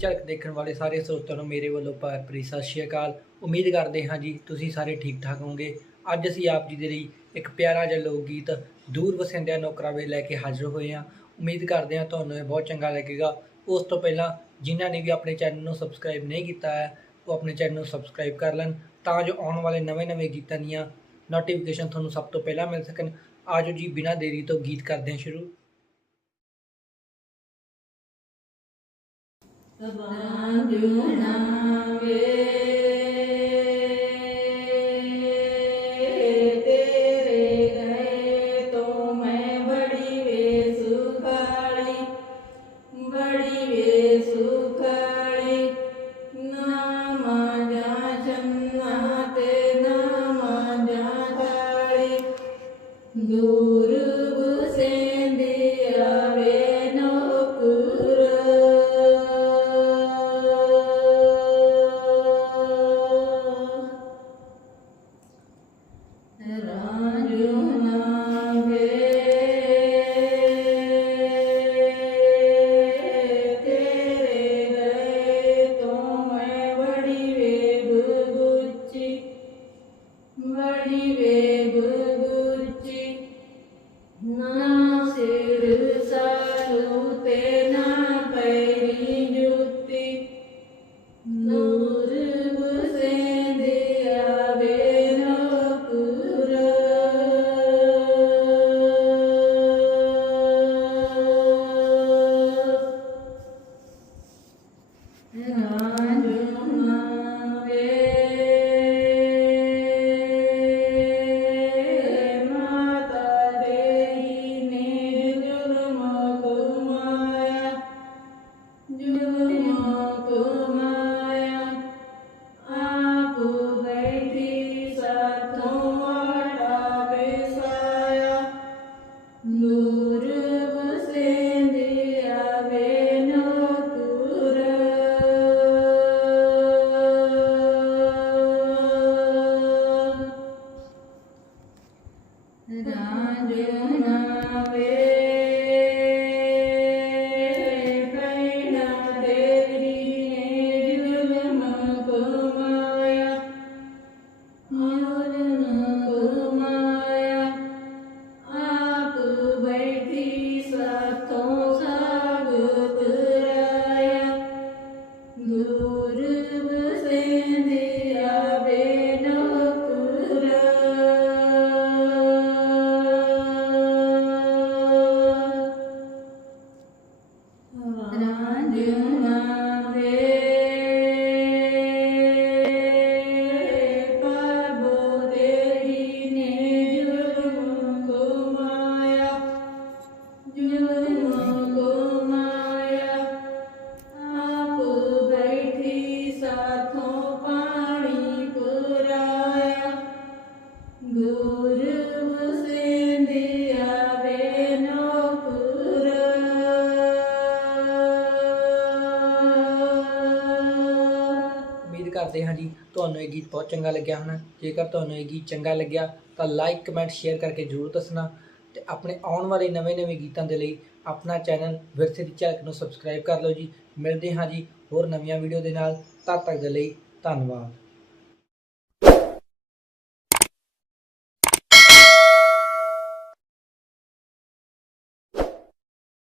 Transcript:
ਝਲਕ ਦੇਖਣ ਵਾਲੇ ਸਾਰੇ ਸਰੋਤਿਆਂ ਨੂੰ ਮੇਰੇ ਵੱਲੋਂ ਪਿਆਰ ਭਰੀ ਸਤਿ ਸ਼੍ਰੀ ਅਕਾਲ। ਉਮੀਦ ਕਰਦੇ ਹਾਂ ਜੀ ਤੁਸੀਂ ਸਾਰੇ ਠੀਕ ਠਾਕ ਹੋਵੋਗੇ। ਅੱਜ ਅਸੀਂ ਆਪ ਜੀ ਦੇ ਲਈ ਇੱਕ ਪਿਆਰਾ ਜਿਹਾ ਲੋਕ ਗੀਤ ਦੂਰ ਵਸਿੰਦਿਆਂ ਨੌਕਰਾਂ ਵੇ ਲੈ ਕੇ ਹਾਜ਼ਰ ਹੋਏ ਹਾਂ। ਉਮੀਦ ਕਰਦੇ ਹਾਂ ਤੁਹਾਨੂੰ ਇਹ ਬਹੁਤ ਚੰਗਾ ਲੱਗੇਗਾ। ਉਸ ਤੋਂ ਪਹਿਲਾਂ ਜਿਨ੍ਹਾਂ ਨੇ ਵੀ ਆਪਣੇ ਚੈਨਲ ਨੂੰ ਸਬਸਕ੍ਰਾਈਬ ਨਹੀਂ ਕੀਤਾ ਹੈ, ਉਹ ਆਪਣੇ ਚੈਨਲ ਨੂੰ ਸਬਸਕ੍ਰਾਈਬ ਕਰ ਲੈਣ ਤਾਂ ਜੋ ਆਉਣ ਵਾਲੇ ਨਵੇਂ-ਨਵੇਂ ਗੀਤਾਂ ਦੀਆਂ ਨੋਟੀਫਿਕੇਸ਼ਨ ਤੁਹਾਨੂੰ ਸਭ ਤੋਂ ਪਹਿਲਾਂ ਮਿਲ ਸਕਣ। ਆਜੋ ਜੀ, ਬਿਨਾਂ ਦੇਰੀ ਤੋਂ ਗੀਤ ਕਰਦੇ ਹਾਂ ਸ਼ੁਰੂ। Abandonave. ਕਰਦੇ ਹਾਂ ਜੀ। ਤੁਹਾਨੂੰ ਇਹ ਗੀਤ ਬਹੁਤ ਚੰਗਾ ਲੱਗਿਆ ਹੋਣਾ। ਜੇਕਰ ਤੁਹਾਨੂੰ ਇਹ ਗੀਤ ਚੰਗਾ ਲੱਗਿਆ, ਤਾਂ ਲਾਈਕ ਕਮੈਂਟ ਸ਼ੇਅਰ ਕਰਕੇ ਜਰੂਰ ਦੱਸਣਾ। ਤੇ ਆਪਣੇ ਆਉਣ ਵਾਲੇ ਨਵੇਂ-ਨਵੇਂ ਗੀਤਾਂ ਦੇ ਲਈ ਆਪਣਾ ਚੈਨਲ ਵਿਰਸੇ ਦੀ ਝਲਕ ਨੂੰ ਸਬਸਕ੍ਰਾਈਬ ਕਰ ਲਓ ਜੀ। ਮਿਲਦੇ ਹਾਂ ਜੀ ਹੋਰ ਨਵੀਆਂ ਵੀਡੀਓ ਦੇ ਨਾਲ। ਤਦ ਤੱਕ ਦੇ ਲਈ ਧੰਨਵਾਦ।